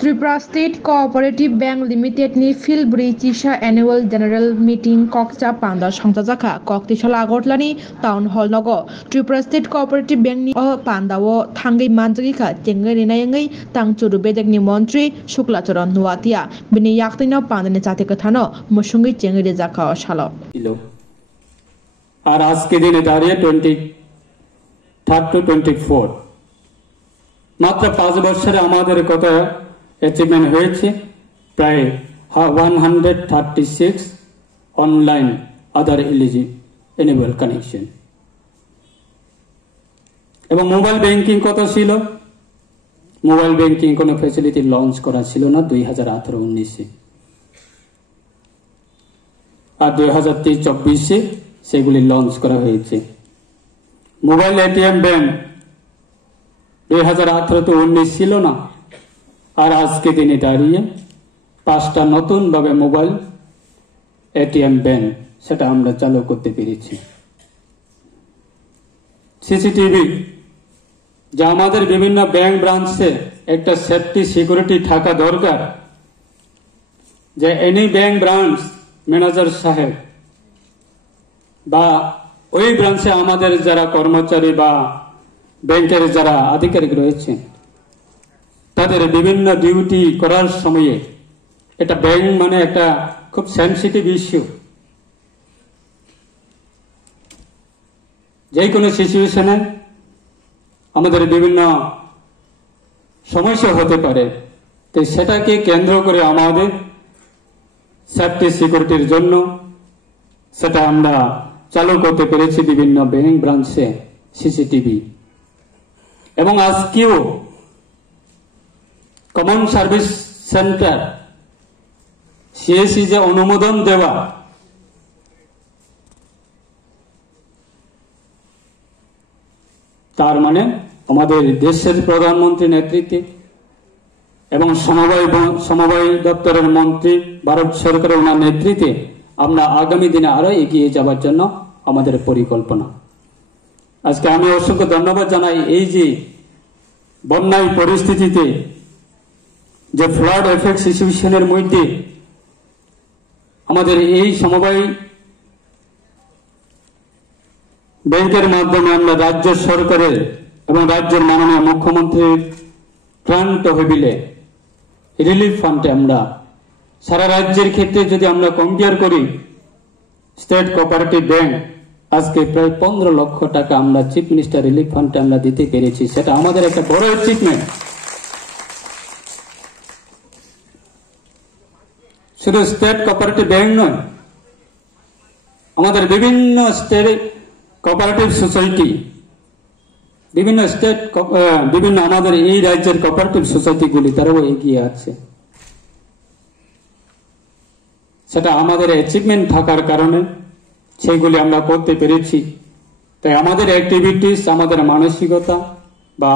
Tripura State Cooperative Bank Limited ni Philbury Chisha Annual General Meeting Kokcha Panda Songchajaka Koktishala Agotlani Town Hall Nogo Tripura State Cooperative Bank ni Pandawo Thangai Manjagika Jengari Nayangai Tangchuru Bedek ni Montri Shuklacharan Nuatia Bini Yaktina Pandani Chatikathano Mushungi Jengari Zaka Shalo আর আজকে দিনে দাঁড়িয়ে 23rd to 24 মাত্র 5 বছরে আমাদের কত achievement হয়েছে প্রায় 136 online আদার eligible connection এবং মোবাইল ব্যাংকিং কত ছিল মোবাইল ব্যাংকিং কোনো ফ্যাসিলিটি লঞ্চ করা ছিল না 2018-19 আর 2023-24 সেগুলি লঞ্চ করা হয়েছে মোবাইল এটিএম ব্যাংক 2018-19 ছিল না আর আজকে দিনে দাঁড়িয়ে 5টা নতুন ভাবে মোবাইল এটিএম ব্যাংক সেটা আমরা চালু করতে পেরেছি সিসিটিভি যা আমাদের বিভিন্ন ব্যাংক ব্রাঞ্চে একটা সেফটি সিকিউরিটি থাকা দরকার যে এনি ব্যাংক ব্রাঞ্চ ম্যানেজার সাহেব বা ওই ব্রাঞ্চে আমাদের যারা কর্মচারী বা ব্যাংকের যারা আধিকারিক রয়েছে তাদের বিভিন্ন ডিউটি করার সময়ে এটা ব্যাংক মানে একটা খুব সেনসিটিভ ইস্যু যে কোনো সিচুয়েশনে আমাদের বিভিন্ন সমস্যা হতে পারে তো সেটাকে কেন্দ্র করে আমাদের সেফটি সিকিউরিটির জন্য সেটা আমরা চালু করতে পেরেছি বিভিন্ন ব্যাংক ব্রাঞ্চে সিসিটিভি এবং আজকেও কমন সার্ভিস সেন্টার সিএসসি যে অনুমোদন দেওয়া তার মানে আমাদের দেশের প্রধানমন্ত্রীর নেতৃত্বে এবং সমবায় দপ্তরের মন্ত্রী ভারত সরকারের ওনার নেতৃত্বে আমরা আগামী দিনে আরো এগিয়ে যাওয়ার জন্য আমাদের পরিকল্পনা আজকে আমি অসংখ্য ধন্যবাদ জানাই এই যে বন্যার পরিস্থিতিতে যে ফ্লাড এফেক্ট সিচুয়েশনের মধ্যে আমাদের এই সমবায় ব্যাংকের মাধ্যমে আমরা রাজ্য সরকারের এবং রাজ্যের মাননীয় মুখ্যমন্ত্রীর ত্রাণ তহবিলে রিলিফ ফান্ডে আমরা সারা রাজ্যের ক্ষেত্রে যদি আমরা কম্পেয়ার করি স্টেট কোঅপারেটিভ ব্যাংক আজকে প্রায় 15 লক্ষ টাকা আমরা চিফ মিনিস্টার রিলিফ ফান্ডে আমরা দিতে পেরেছি সেটা আমাদের একটা বড় অ্যাচিভমেন্ট শুধু স্টেট কোঅপারেটিভ ব্যাংক নয় আমাদের বিভিন্ন স্টেট কোঅপারেটিভ সোসাইটি বিভিন্ন আমাদের এই রাজ্যের কোঅপারেটিভ সোসাইটিগুলি তারাও এগিয়ে আছে সেটা আমাদের অ্যাচিভমেন্ট থাকার কারণে সেইগুলি আমরা করতে পেরেছি তাই আমাদের অ্যাক্টিভিটিস আমাদের মানসিকতা বা